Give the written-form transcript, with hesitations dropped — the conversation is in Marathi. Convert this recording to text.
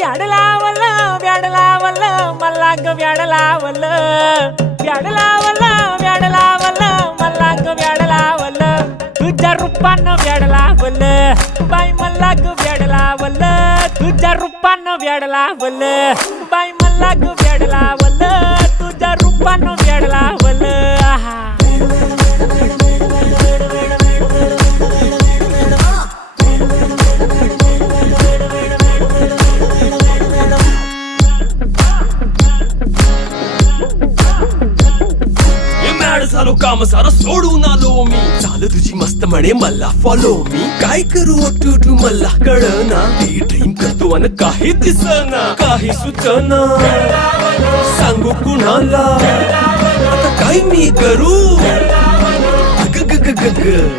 व्याड लावलं व्याड लावलं मला ग व्याड लावलं व्याड लावलं व्याड लावलं मला ग व्याड लावलं तुझ्या रूपानं व्याड लावलं बाई मला ग व्याड लावलं तुझ्या रूपानं व्याड लावलं बाई मला ग व्याड लावलं तुझ्या रूपानं व्याड लावलं आहा झालो काम सारा सोडून आलो मी चाल तुझी मस्त म्हणे मला फॉलो मी काय करू टू मला कळना ती ड्रीम करतो अन काही दिसना काही सुचना सांगू कुणाला आता काय मी करू ग ग ग ग ग